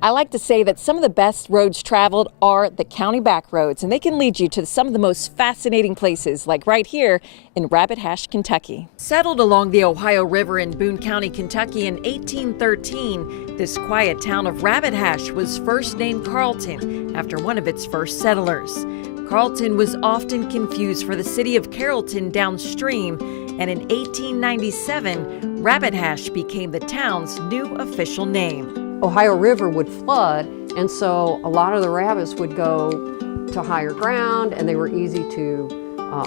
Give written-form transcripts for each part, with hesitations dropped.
I like to say that some of the best roads traveled are the county back roads, and they can lead you to some of the most fascinating places, like right here in Rabbit Hash, Kentucky. Settled along the Ohio River in Boone County, Kentucky in 1813, this quiet town of Rabbit Hash was first named Carlton after one of its first settlers. Carlton was often confused for the city of Carlton downstream, and in 1897, Rabbit Hash became the town's new official name. Ohio River would flood, and so a lot of the rabbits would go to higher ground, and they were easy to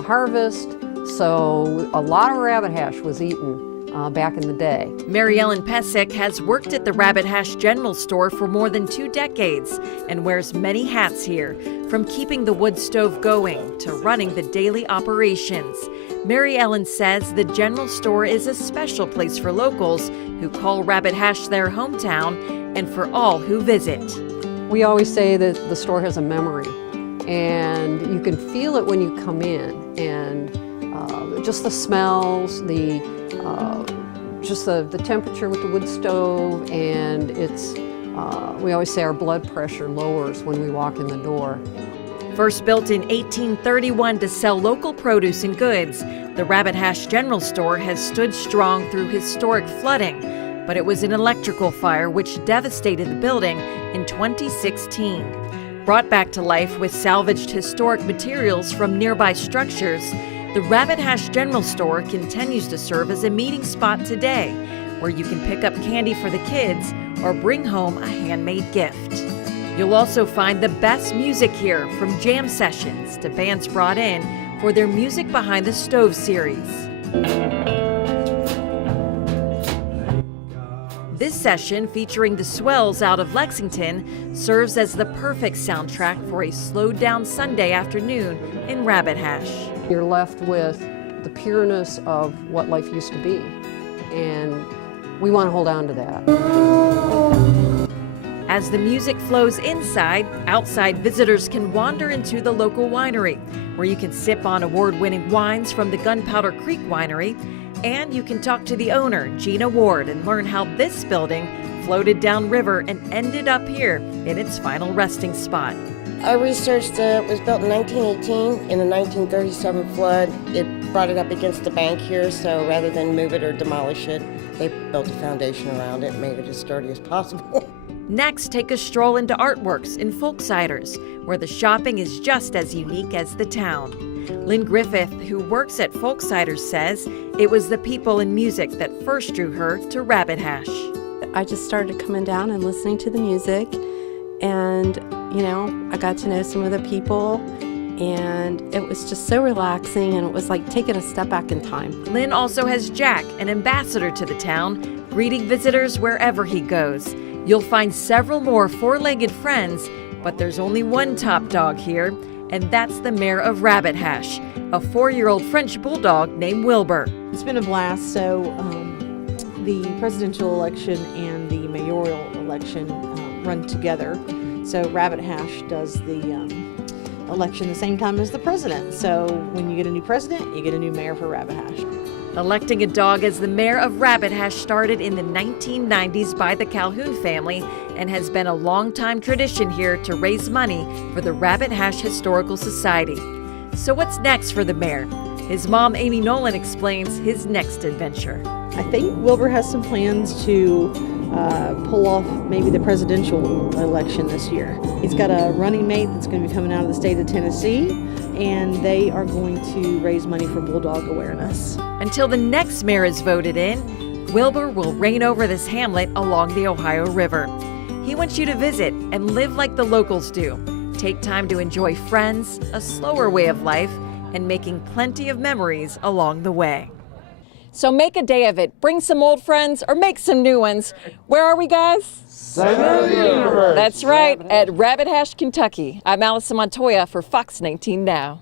harvest. So a lot of rabbit hash was eaten back in the day. Mary Ellen Pesek has worked at the Rabbit Hash General Store for more than 2 decades and wears many hats here, from keeping the wood stove going to running the daily operations. Mary Ellen says the general store is a special place for locals who call Rabbit Hash their hometown and for all who visit. We always say that the store has a memory, and you can feel it when you come in, and just the smells, just the temperature with the wood stove, and it's we always say our blood pressure lowers when we walk in the door. First built in 1831 to sell local produce and goods, the Rabbit Hash General Store has stood strong through historic flooding, but it was an electrical fire which devastated the building in 2016. Brought back to life with salvaged historic materials from nearby structures, the Rabbit Hash General Store continues to serve as a meeting spot today, where you can pick up candy for the kids or bring home a handmade gift. You'll also find the best music here, from jam sessions to bands brought in for their Music Behind the Stove series. This session, featuring the Swells out of Lexington, serves as the perfect soundtrack for a slowed-down Sunday afternoon in Rabbit Hash. You're left with the pureness of what life used to be, and we want to hold on to that. As the music flows inside, outside visitors can wander into the local winery, where you can sip on award-winning wines from the Gunpowder Creek Winery, and you can talk to the owner, Gina Ward, and learn how this building floated downriver and ended up here in its final resting spot. I researched it was built in 1918 in the 1937 flood. It brought it up against the bank here, so rather than move it or demolish it, they built a foundation around it and made it as sturdy as possible. Next, take a stroll into Artworks in Folksiders, where the shopping is just as unique as the town. Lynn Griffith, who works at Folksiders, says it was the people and music that first drew her to Rabbit Hash. I just started coming down and listening to the music, and I got to know some of the people, and it was just so relaxing, and it was like taking a step back in time. Lynn also has Jack, an ambassador to the town, greeting visitors wherever he goes. You'll find several more four-legged friends, but there's only one top dog here, and that's the mayor of Rabbit Hash, a 4-year-old French bulldog named Wilbur. It's been a blast. So the presidential election and the mayoral election run together. So Rabbit Hash does the election the same time as the president. So when you get a new president, you get a new mayor for Rabbit Hash. Electing a dog as the mayor of Rabbit Hash started in the 1990s by the Calhoun family and has been a long-time tradition here to raise money for the Rabbit Hash Historical Society. So what's next for the mayor? His mom, Amy Nolan, explains his next adventure. I think Wilbur has some plans to pull off maybe the presidential election this year. He's got a running mate that's going to be coming out of the state of Tennessee, and they are going to raise money for bulldog awareness. Until the next mayor is voted in, Wilbur will reign over this hamlet along the Ohio River. He wants you to visit and live like the locals do. Take time to enjoy friends, a slower way of life, and making plenty of memories along the way. So make a day of it. Bring some old friends or make some new ones. Where are we, guys? Center of the universe. That's right, at Rabbit Hash, Kentucky. I'm Allison Montoya for Fox 19 Now.